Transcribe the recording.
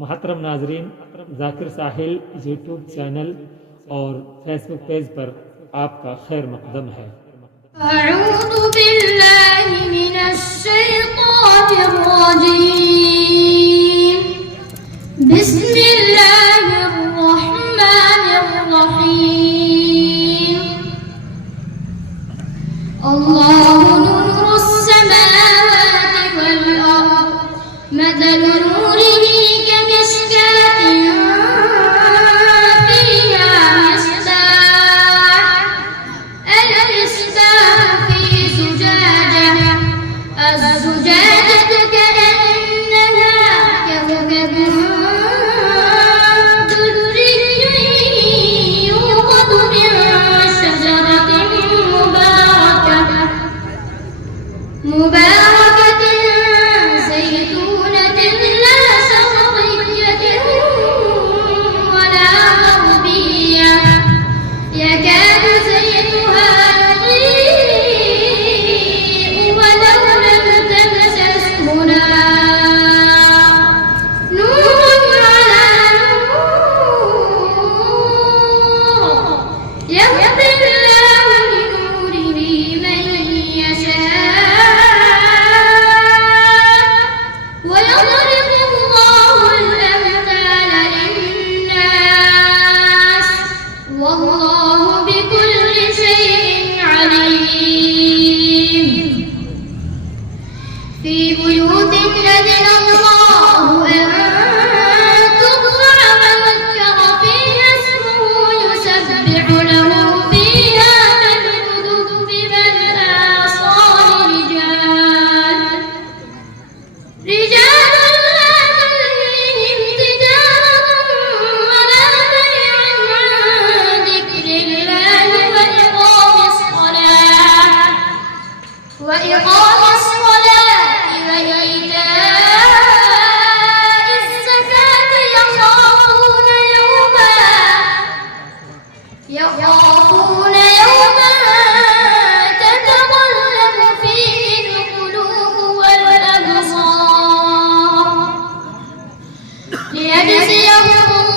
मोहतरम नाजरीन, जाकिर साहिल YouTube channel और फेसबुक पेज पर आपका खैर मकदम है। أعوذ بالله من الشيطان الرجيم بسم الله الرحمن الرحيم الله نور السماوات والأرض مثل نوره كمشكاة فيها مصباح المصباح في زجاجة الزجاجة كأنها كوكب دري يوقد من شجرة مباركة زيتونة لا شرقية ولا غربية يكاد زيتها يضيء ولو لم تمسسه نار نور على نور يهدي الله لنوره من يشاء ويضرب الله الأمثال للناس والله بكل شيء عليم في بيوت أذن الله أن ترفع ويذكر فيها اسمه يسبح له فيها بالغدو والآصال رجال لا تلهيهم تجارة ولا بيع عن ذكر الله وإقام الصلاة وإيتاء الزكاة يخافون يوما تتقلب فيه القلوب والأبصار ليجزيهم